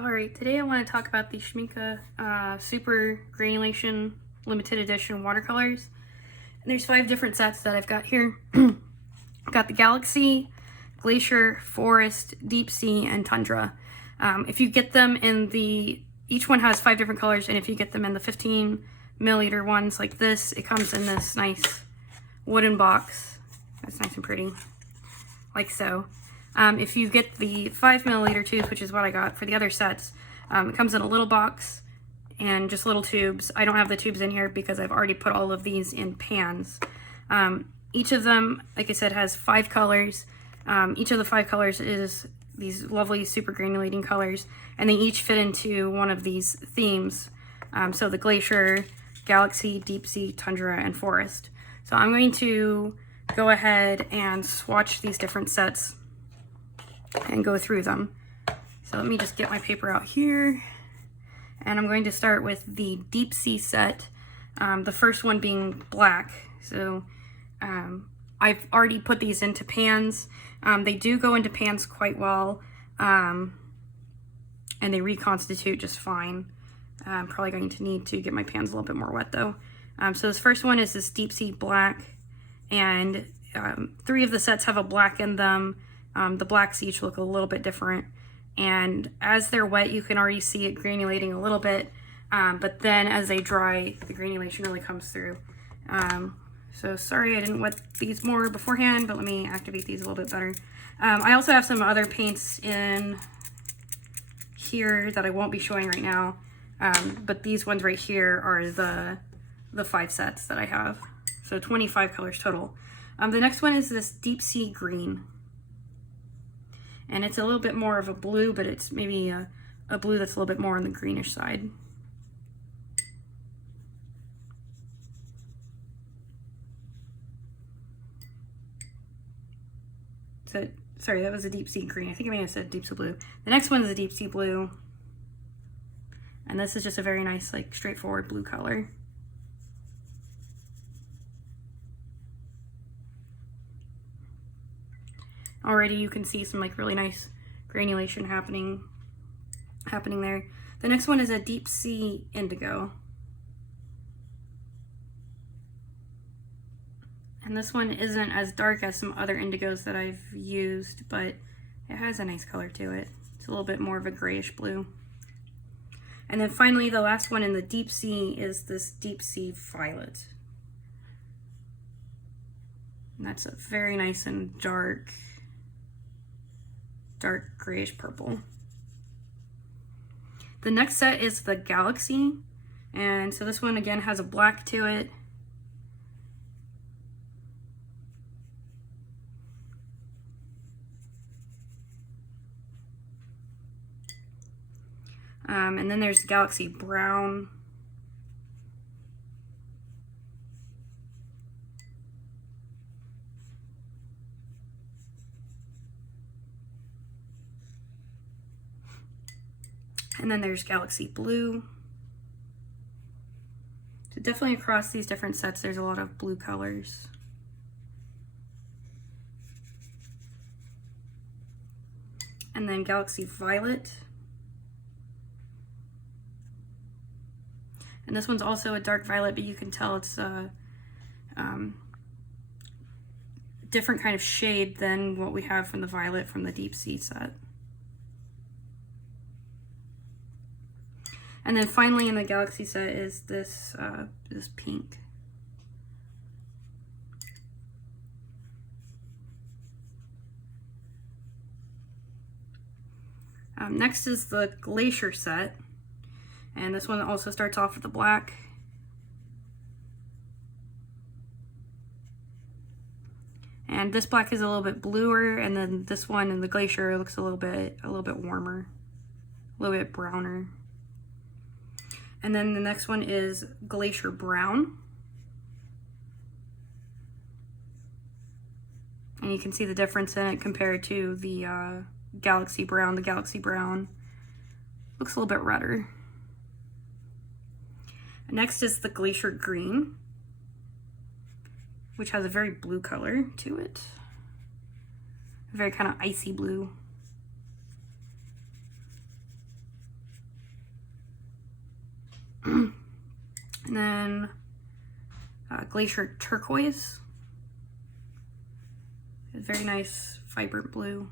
Alright, today I want to talk about the Schmincke Super-granulating limited edition watercolors. And there's 5 different sets that I've got here. I've got the Galaxy, Glacier, Forest, Deep Sea, and Tundra. If you get them in each one has 5 different colors, and if you get them in the 15 milliliter ones like this, it comes in this nice wooden box. That's nice and pretty, like so. If you get the 5 milliliter tubes, which is what I got for the other sets, it comes in a little box and just little tubes. I don't have the tubes in here because I've already put all of these in pans. Each of them, like I said, has 5 colors. Each of the 5 colors is these lovely super granulating colors, and they each fit into one of these themes. So the Glacier, Galaxy, Deep Sea, Tundra, and Forest. So I'm going to go ahead and swatch these different sets and go through them. So let me just get my paper out here, and I'm going to start with the Deep Sea set, the first one being black. So I've already put these into pans. They do go into pans quite well, and they reconstitute just fine. I'm probably going to need to get my pans a little bit more wet though. So this first one is this Deep Sea black, and 3 of the sets have a black in them. The blacks each look a little bit different, and as they're wet you can already see it granulating a little bit, but then as they dry the granulation really comes through. So sorry I didn't wet these more beforehand, but let me activate these a little bit better. I also have some other paints in here that I won't be showing right now, but these ones right here are the 5 sets that I have, so 25 colors total. The next one is this Deep Sea green. And it's a little bit more of a blue, but it's maybe a blue that's a little bit more on the greenish side. So, sorry, that was a Deep Sea green. I think I may have said Deep Sea blue. The next one is a Deep Sea blue. And this is just a very nice, like, straightforward blue color. Already you can see some like really nice granulation happening there. The next one is a Deep Sea indigo. And this one isn't as dark as some other indigos that I've used, but it has a nice color to it. It's a little bit more of a grayish blue. And then finally the last one in the Deep Sea is this Deep Sea violet. And that's a very nice and dark grayish purple. The next set is the Galaxy, and so this one again has a black to it. And then there's Galaxy brown. And then there's Galaxy blue. So definitely across these different sets, there's a lot of blue colors. And then Galaxy violet. And this one's also a dark violet, but you can tell it's a different kind of shade than what we have from the violet from the Deep Sea set. And then finally in the Galaxy set is this pink. Next is the Glacier set, and this one also starts off with the black. And this black is a little bit bluer, and then this one in the Glacier looks a little bit warmer, a little bit browner. And then the next one is Glacier brown. And you can see the difference in it compared to the Galaxy brown. The Galaxy brown looks a little bit redder. Next is the Glacier green, which has a very blue color to it. A very kind of icy blue. And then Glacier Turquoise. A very nice, vibrant blue.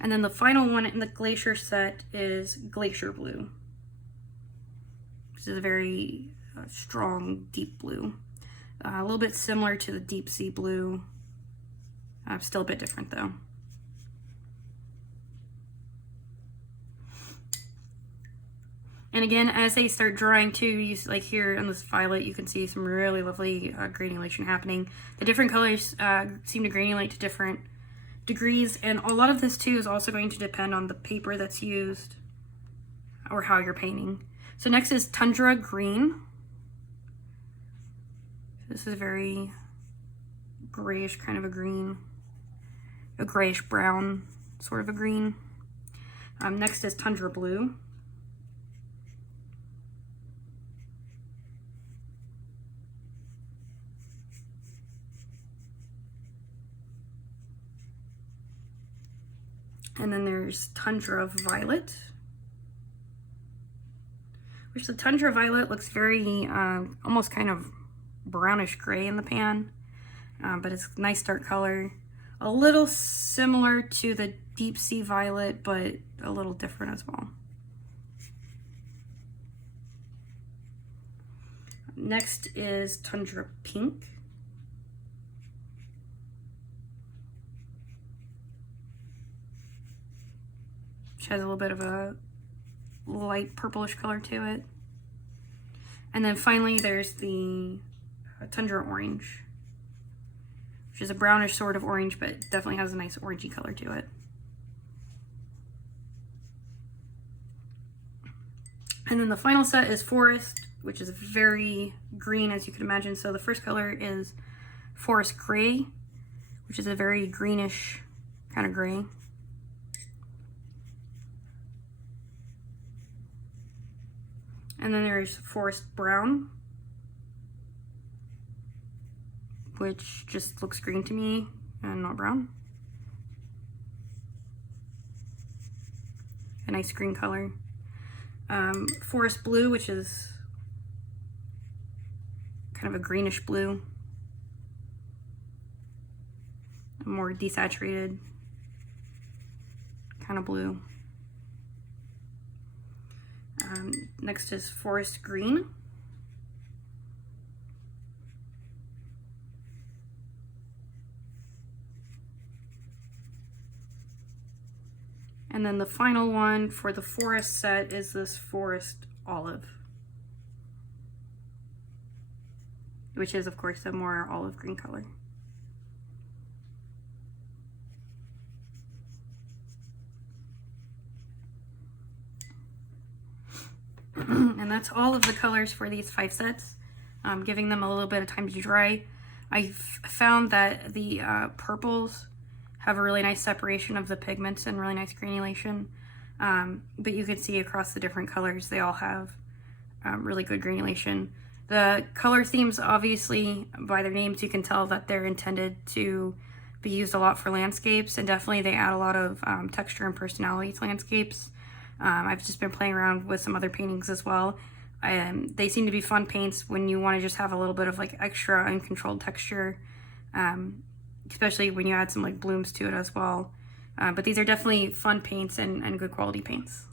And then the final one in the Glacier set is Glacier Blue. This is a very strong, deep blue. A little bit similar to the deep sea blue. Still a bit different though. And again, as they start drying too, you like here on this violet, you can see some really lovely granulation happening. The different colors seem to granulate to different degrees, and a lot of this too is also going to depend on the paper that's used or how you're painting. So next is Tundra Green. This is very grayish kind of a green, a grayish brown sort of a green. Next is Tundra Blue. And then there's Tundra Violet, which the Tundra Violet looks very, almost kind of brownish gray in the pan, but it's a nice dark color. A little similar to the Deep Sea Violet, but a little different as well. Next is Tundra Pink. Which has a little bit of a light purplish color to it. And then finally there's the Tundra Orange, which is a brownish sort of orange, but definitely has a nice orangey color to it. And then the final set is Forest, which is very green, as you can imagine. So the first color is Forest Gray, which is a very greenish kind of gray. And then there's Forest Brown, which just looks green to me and not brown. A nice green color. Forest Blue, which is kind of a greenish blue. A more desaturated kind of blue. Next is Forest Green. And then the final one for the forest set is this Forest Olive, which is of course a more olive green color. And that's all of the colors for these 5 sets. Giving them a little bit of time to dry. I've found that the purples have a really nice separation of the pigments and really nice granulation. But you can see across the different colors, they all have really good granulation. The color themes, obviously, by their names, you can tell that they're intended to be used a lot for landscapes, and definitely they add a lot of texture and personality to landscapes. I've just been playing around with some other paintings as well. They seem to be fun paints when you want to just have a little bit of like extra uncontrolled texture, especially when you add some like blooms to it as well. But these are definitely fun paints and good quality paints.